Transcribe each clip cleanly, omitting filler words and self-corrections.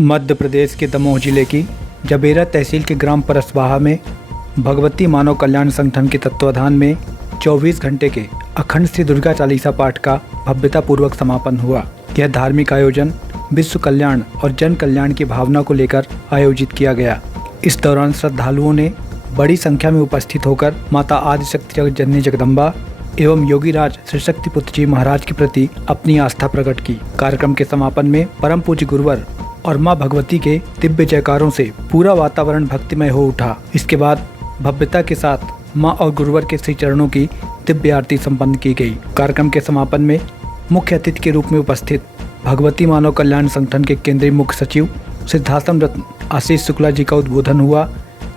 मध्य प्रदेश के दमोह जिले की जबेरा तहसील के ग्राम परसवाहा में भगवती मानव कल्याण संगठन के तत्वाधान में 24 घंटे के अखंड श्री दुर्गा चालीसा पाठ का भव्यतापूर्वक समापन हुआ। यह धार्मिक आयोजन विश्व कल्याण और जन कल्याण की भावना को लेकर आयोजित किया गया। इस दौरान श्रद्धालुओं ने बड़ी संख्या में उपस्थित होकर माता आदिशक्ति जननी जगदम्बा एवं योगीराज श्री शक्तिपुत्र जी महाराज के प्रति अपनी आस्था प्रकट की। कार्यक्रम के समापन में परम पूज्य गुरुवर और मां भगवती के दिव्य जयकारों से पूरा वातावरण भक्तिमय हो उठा। इसके बाद भव्यता के साथ मां और गुरुवर के श्री चरणों की दिव्य आरती संपन्न की गई। कार्यक्रम के समापन में मुख्य अतिथि के रूप में उपस्थित भगवती मानव कल्याण संगठन के केंद्रीय मुख्य सचिव सिद्धाश्रम रत्न आशीष शुक्ला जी का उद्बोधन हुआ,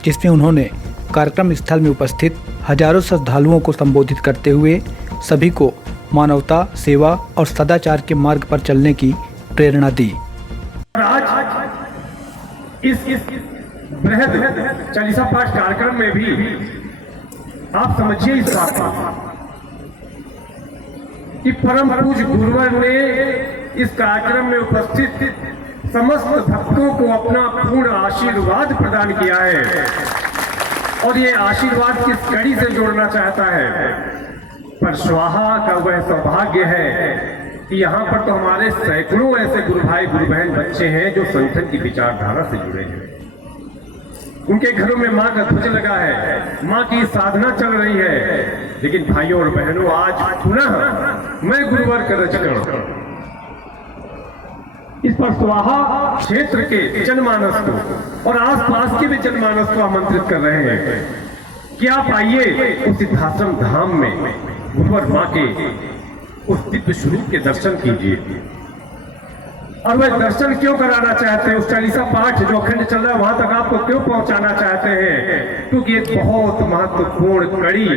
जिसमें उन्होंने कार्यक्रम स्थल में उपस्थित हजारों श्रद्धालुओं को संबोधित करते हुए सभी को मानवता, सेवा और सदाचार के मार्ग पर चलने की प्रेरणा दी। आज इस बृहद चालीसा पाठ कार्यक्रम में भी आप समझिए इस बात कि परम पूज्य गुरुवर ने इस कार्यक्रम में उपस्थित समस्त भक्तों को अपना पूर्ण आशीर्वाद प्रदान किया है और ये आशीर्वाद किस कड़ी से जोड़ना चाहता है। पर स्वाहा का वह सौभाग्य है कि यहाँ पर तो हमारे सैकड़ों ऐसे गुरु भाई गुरु बहन बच्चे हैं जो संगठन की विचारधारा से जुड़े हैं। उनके घरों में माँ का ध्वज लगा है, माँ की साधना चल रही है। लेकिन भाइयों और बहनों, आज पुनः मैं गुरुवर का रजगण इस पर स्वाहा क्षेत्र के जनमानस को और आसपास के भी जनमानस को आमंत्रित कर रहे हैं कि आप आइए उस सिद्धाश्रम धाम में गुरुवर माँ के उस दिव्य स्वरूप के दर्शन कीजिए। और वह दर्शन क्यों कराना चाहते हैं, उस चालीसा पाठ जो अखंड चल रहा है वहां तक आपको क्यों पहुंचाना चाहते हैं? क्योंकि एक बहुत महत्वपूर्ण कड़ी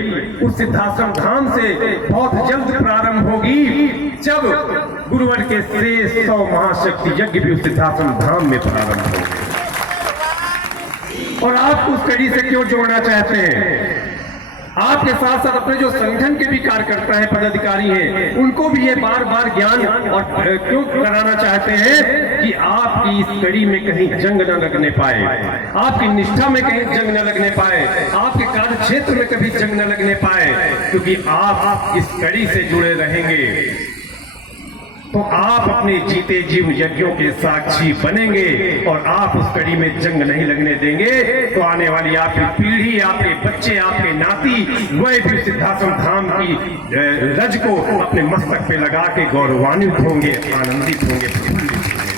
उस सिद्धाश्रम धाम से बहुत जल्द प्रारंभ होगी, जब गुरुवर के श्रेष्ठ 100 महाशक्ति यज्ञ भी उस सिद्धाश्रम धाम में प्रारंभ होंगे। और आप उस कड़ी से क्यों जोड़ना चाहते हैं? आपके साथ साथ अपने जो संगठन के भी कार्यकर्ता हैं, पदाधिकारी हैं, उनको भी ये बार बार ज्ञान और क्यों कराना चाहते हैं कि आपकी इस कड़ी में कहीं जंग न लगने पाए, आपकी निष्ठा में कहीं जंग न लगने पाए, आपके कार्य क्षेत्र में कभी जंग न लगने पाए। क्योंकि आप इस कड़ी से जुड़े रहेंगे तो आप अपने जीते जीव यज्ञों के साक्षी बनेंगे और आप उस कड़ी में जंग नहीं लगने देंगे तो आने वाली आपकी पीढ़ी, आपके बच्चे, आपके नाती वह भी सिद्धाश्रम धाम की रज को अपने मस्तक पे लगा के गौरवान्वित होंगे, आनंदित होंगे, प्रफुल्लित होंगे।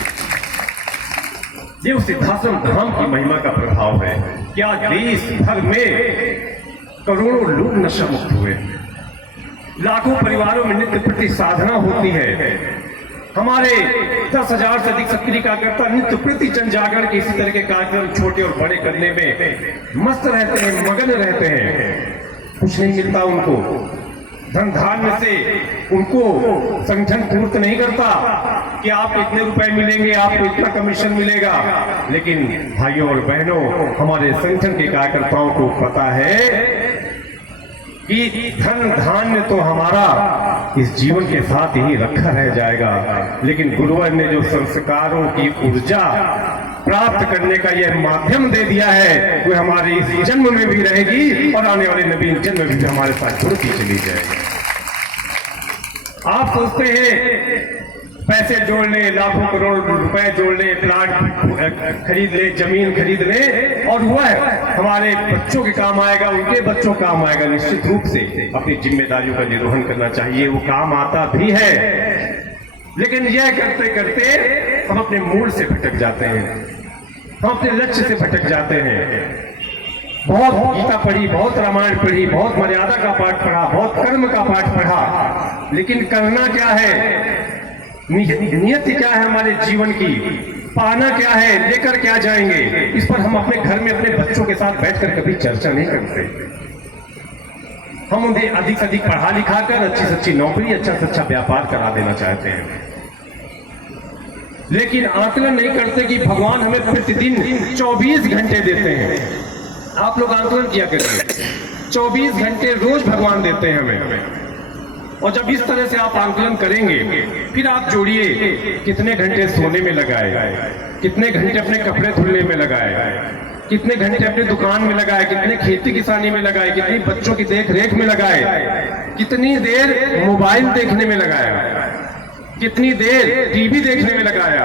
ये उस सिद्धाश्रम धाम की महिमा का प्रभाव है। क्या देश भर में करोड़ों लोग नशा मुक्त हुए, लाखों परिवारों में नित्य प्रति साधना होती है। हमारे 10,000 से अधिक सक्रिय कार्यकर्ता नित्य प्रति जन जागरण के इसी तरह के कार्यक्रम छोटे और बड़े करने में मस्त रहते हैं, मगन रहते हैं। कुछ नहीं मिलता उनको, धन धान्य से उनको संगठन पूर्त नहीं करता कि आपको इतने रुपए मिलेंगे, आपको इतना कमीशन मिलेगा। लेकिन भाइयों और बहनों, हमारे संगठन के कार्यकर्ताओं को पता है कि धन धान्य तो हमारा इस जीवन के साथ ही रखा रह जाएगा, लेकिन गुरुवर ने जो संस्कारों की ऊर्जा प्राप्त करने का यह माध्यम दे दिया है, वह हमारे इस जन्म में भी रहेगी और आने वाले नवीन जन्म में भी हमारे साथ जुड़ती चली जाएगी। आप सोचते हैं पैसे जोड़ ले, लाखों करोड़ रुपए जोड़ ले, प्लाट खरीद ले, जमीन खरीद ले और वह हमारे बच्चों के काम आएगा, उनके बच्चों काम आएगा। निश्चित रूप से अपनी जिम्मेदारियों का निर्वहन करना चाहिए, वो काम आता भी है। लेकिन यह करते करते हम अपने मूल से भटक जाते हैं, हम अपने लक्ष्य से भटक जाते हैं। बहुत गीता पढ़ी, बहुत रामायण पढ़ी, बहुत मर्यादा का पाठ पढ़ा, बहुत कर्म का पाठ पढ़ा, लेकिन करना क्या है, नियति क्या है हमारे जीवन की, पाना क्या है, लेकर क्या जाएंगे, इस पर हम अपने घर में अपने बच्चों के साथ बैठकर कभी चर्चा नहीं करते। हम उन्हें अधिक से अधिक पढ़ा लिखा कर अच्छी से अच्छी नौकरी, अच्छा से अच्छा व्यापार करा देना चाहते हैं, लेकिन आकलन नहीं करते कि भगवान हमें प्रतिदिन 24 घंटे देते हैं। आप लोग आकलन किया करिए, 24 घंटे रोज भगवान देते हैं हमें। और जब इस तरह से आप आंकलन करेंगे, फिर आप जोड़िए कितने घंटे सोने में लगाए, कितने घंटे अपने कपड़े धुलने में लगाए, कितने घंटे अपनी दुकान में लगाए, कितने खेती किसानी में लगाए, कितनी बच्चों की देख रेख में लगाए, कितनी देर मोबाइल देखने में लगाया, कितनी देर टीवी देखने में लगाया,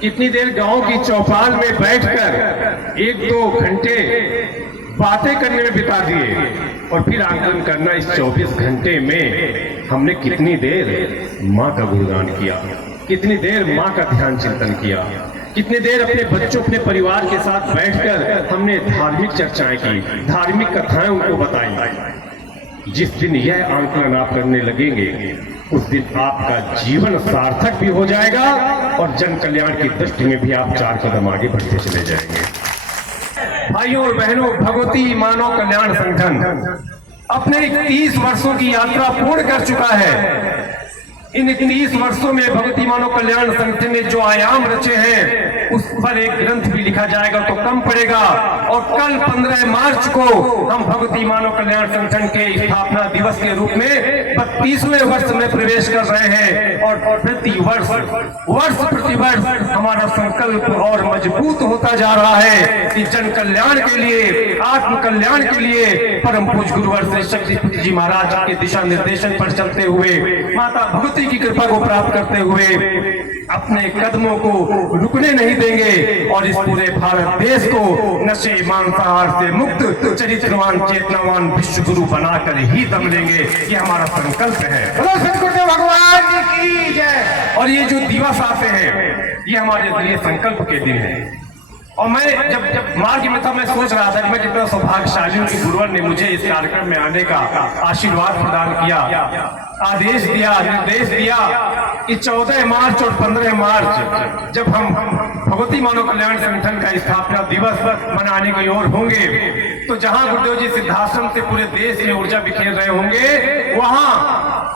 कितनी देर गांव की चौपाल में बैठकर 1-2 घंटे बातें करने में बिता दिए। और फिर आकलन करना इस 24 घंटे में हमने कितनी देर माँ का गुणगान किया, कितनी देर माँ का ध्यान चिंतन किया, कितनी देर अपने बच्चों अपने परिवार के साथ बैठकर हमने धार्मिक चर्चाएं की, धार्मिक कथाएं उनको बताई। जिस दिन यह आंकलन आप करने लगेंगे उस दिन आपका जीवन सार्थक भी हो जाएगा और जन कल्याण की दृष्टि में भी आप 4 कदम आगे बढ़ते चले जाएंगे। भाइयों और बहनों, भगवती मानव कल्याण संगठन अपने 30 वर्षों की यात्रा पूर्ण कर चुका है। इन 30 वर्षों में भगवती मानव कल्याण संगठन ने जो आयाम रचे हैं उस पर एक ग्रंथ भी लिखा जाएगा तो कम पड़ेगा। और कल 15 मार्च को हम भगवती मानव कल्याण संगठन के स्थापना दिवस के रूप में 32वें वर्ष में प्रवेश कर रहे हैं। और प्रति वर्ष प्रति वर्ष हमारा संकल्प और मजबूत होता जा रहा है कि जन कल्याण के लिए, आत्म कल्याण के लिए परम पूज्य गुरुवर श्री शक्तिपति जी महाराज के दिशा निर्देशन पर चलते हुए, माता भगवती की कृपा को प्राप्त करते हुए अपने कदमों को रुकने नहीं देंगे और इस पूरे भारत देश को नशे मांसाहार से मुक्त, चरित्रवान, चेतनावान विश्व गुरु बनाकर ही दम लेंगे। ये हमारा संकल्प है। भगवान की जय। और ये जो दिवस आते हैं ये हमारे लिए संकल्प के दिन है। और मैं जब मार्ग में था मैं सोच रहा था कि मैं कितना सौभाग्यशाली हूँ कि गुरुवर ने मुझे इस कार्यक्रम में आने का आशीर्वाद प्रदान किया, आदेश दिया, निर्देश दिया कि 14 मार्च और 15 मार्च जब हम भगवती मानव कल्याण संगठन का स्थापना दिवस मनाने की ओर होंगे तो जहां गुरुदेव जी सिद्धाश्रम से पूरे देश में ऊर्जा बिखेर रहे होंगे, वहां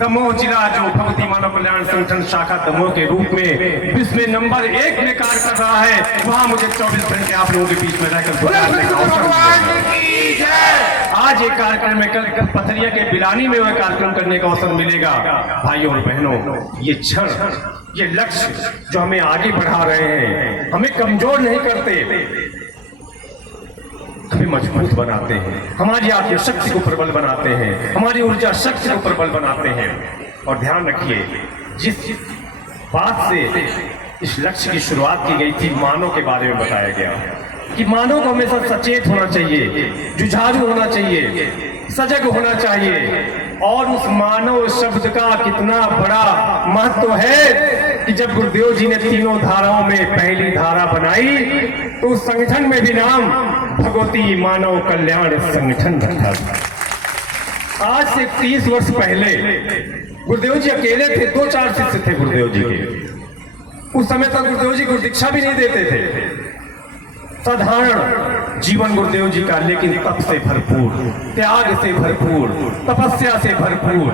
दमोह जिला जो भगवती मानव कल्याण संगठन शाखा दमोह के रूप में विश्व में नंबर 1 में कार्य कर रहा है, वहां मुझे 24 घंटे आप लोगों के बीच में रहकर आज एक कार्यक्रम में कल पथरिया के बिलानी में वह कार्यक्रम करने का अवसर मिलेगा। भाइयों और बहनों, ये क्षण, ये लक्ष्य जो हमें आगे बढ़ा रहे हैं, हमें कमजोर नहीं करते, हमें मजबूत बनाते हैं, हमारी आत्मशक्ति को प्रबल बनाते हैं, हमारी ऊर्जा शक्ति को प्रबल बनाते हैं। और ध्यान रखिए, जिस बात से इस लक्ष्य की शुरुआत की गई थी, मानव के बारे में बताया गया कि मानव को हमेशा सचेत होना चाहिए, जुझारू होना चाहिए, सजग होना चाहिए। और उस मानव शब्द का कितना बड़ा महत्व है कि जब गुरुदेव जी ने तीनों धाराओं में पहली धारा बनाई तो उस संगठन में भी नाम भगवती मानव कल्याण संगठन रखा था। आज से 30 वर्ष पहले गुरुदेव जी अकेले थे, 2-4 शिष्य थे गुरुदेव जी के। उस समय तक गुरुदेव जी गुरु दीक्षा भी नहीं देते थे, साधारण जीवन गुरुदेव जी का, लेकिन तप से भरपूर, त्याग से भरपूर, तपस्या से भरपूर।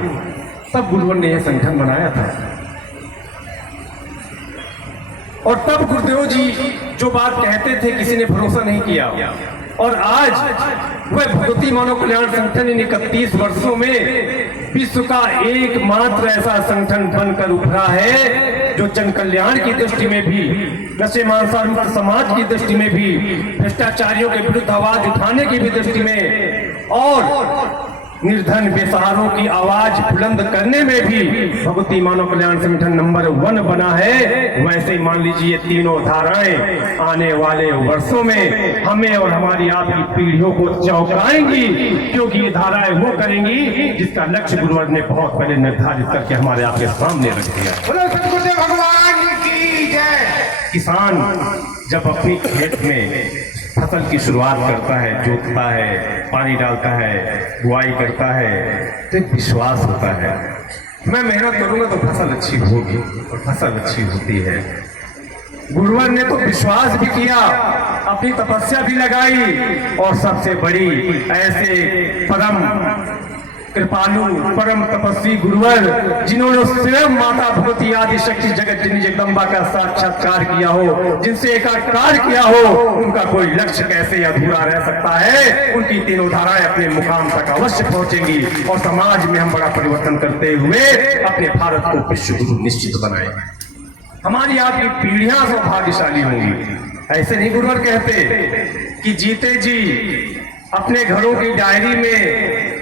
तब गुरुवर ने यह संगठन बनाया था। और तब गुरुदेव जी जो बात कहते थे किसी ने भरोसा नहीं किया। और आज वह भगवती मानव कल्याण संगठन इन 31 वर्षों में विश्व का एकमात्र ऐसा संगठन बनकर उभरा है जो जन कल्याण की दृष्टि में भी, नशे मांसाहार मुक्त समाज की दृष्टि में भी, भ्रष्टाचारियों के विरुद्ध आवाज उठाने की भी दृष्टि में और निर्धन बेसहारों की आवाज बुलंद करने में भी भगवती मानव कल्याण संगठन नंबर 1 बना है। वैसे ही मान लीजिए तीनों धाराएं आने वाले वर्षों में हमें और हमारी आपकी पीढ़ियों को चौंकाएंगी, क्योंकि ये धाराएं वो करेंगी जिसका लक्ष्य गुरुवर ने बहुत पहले निर्धारित करके हमारे आपके सामने रख दिया। भगवान की जय। किसान जब अपनी खेत में फसल की शुरुआत करता है, जोतता है, पानी डालता है, बुआई करता है, तो एक विश्वास होता है, मैं मेहनत करूंगा तो फसल अच्छी होगी, और फसल अच्छी होती है। गुरुवर ने तो विश्वास भी किया, अपनी तपस्या भी लगाई, और सबसे बड़ी ऐसे परम कृपालु, परम तपस्वी गुरुवर जिन्होंने स्वयं माता भगवती आदि शक्ति जगत जननी जगदम्बा का साक्षात्कार किया हो, जिनसे एकाकार किया हो, उनका कोई लक्ष्य कैसे अधूरा रह सकता है। उनकी तीनों धाराएं अपने मुकाम तक अवश्य पहुंचेंगी और समाज में हम बड़ा परिवर्तन करते हुए अपने भारत को विश्व गुरु निश्चित बनाएंगे। हमारी आपकी पीढ़ियां सौभाग्यशाली होंगी। ऐसे नहीं गुरुवर कहते कि जीते जी अपने घरों की डायरी में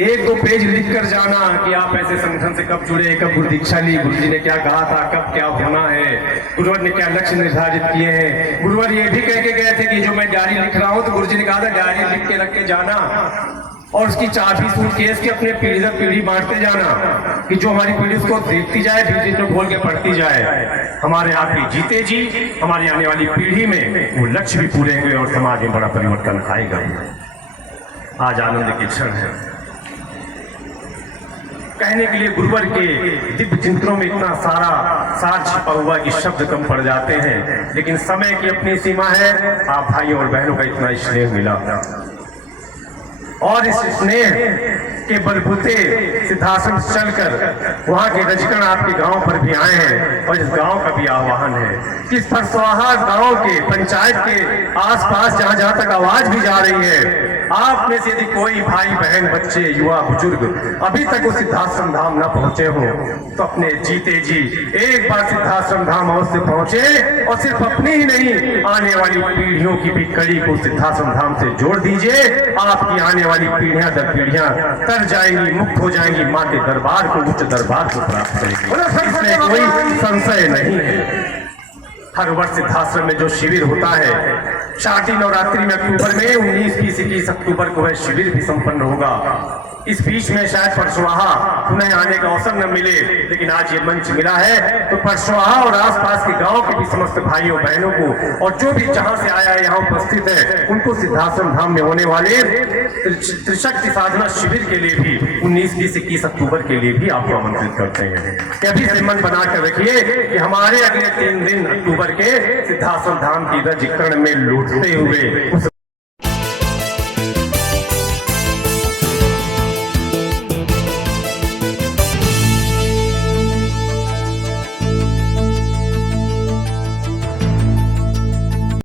एक दो पेज लिख कर जाना कि आप ऐसे संगठन से कब जुड़े, कब गुरु दीक्षा ली, गुरु जी ने क्या कहा था, कब क्या होना है, गुरुवर ने क्या लक्ष्य निर्धारित किए हैं। गुरुवर ये भी कह के गए थे कि जो मैं डायरी लिख रहा हूं तो गुरु जी ने कहा था डायरी लिख के रख के जाना और उसकी चाबी सूटकेस के अपने पीढ़ी दर पीढ़ी बांटते जाना कि जो हमारी पीढ़ी उसको देखती जाए, बीच में खोल के पढ़ती जाए। हमारे आप ही जीते जी हमारी आने वाली पीढ़ी में वो लक्ष्य भी पूरे हुए और समाज में बड़ा परिवर्तन आएगा। आज आनंद के क्षण है। कहने के लिए गुरुवर के दिव्य चिंतनों में इतना सारा सार छिपा हुआ कि शब्द कम पड़ जाते हैं, लेकिन समय की अपनी सीमा है। आप भाइयों और बहनों का इतना स्नेह मिला और इस स्नेह के बलबूते सिद्धाश्रम चलकर वहां के रजकण आपके गांव पर भी आए हैं और इस गांव का भी आह्वान है कि परसवाहा गांव के पंचायत के आसपास जहां जहां तक आवाज भी जा रही है, आप में से यदि कोई भाई बहन बच्चे युवा बुजुर्ग अभी तक वो सिद्धाश्रम धाम न पहुंचे हो तो अपने जीते जी एक बार सिद्धाश्रम धाम अवश्य पहुंचे और सिर्फ अपनी ही नहीं आने वाली पीढ़ियों की भी कड़ी को सिद्धाश्रम धाम से जोड़ दीजिए। आपकी आने वाली पीढ़ियां दर पीढ़ियां तर जाएंगी, मुक्त हो जाएंगी, मां के दरबार को, उच्च दरबार को प्राप्त करेंगी, इसमें कोई संशय नहीं है। हर वर्ष सिद्धाश्रम में जो शिविर होता है, शारदीय नवरात्रि में अक्टूबर में 19, 20, 21 अक्टूबर को वह शिविर भी संपन्न होगा। इस बीच में शायद परसवाहा पुनः आने का अवसर न मिले, लेकिन आज ये मंच मिला है तो परसवाहा और आसपास के गांव के भी समस्त भाइयों बहनों को और जो भी जहां से आया यहाँ उपस्थित है उनको सिद्धाश्रम धाम में होने वाले त्रिशक्ति साधना शिविर के लिए भी 19, 20, 21 अक्टूबर के लिए भी आपको आमंत्रित करते हैं। अभी से मन बनाकर रखिए कि हमारे अगले 3 दिन अक्टूबर के सिद्धाश्रम धाम की रज कण में लौटते हुए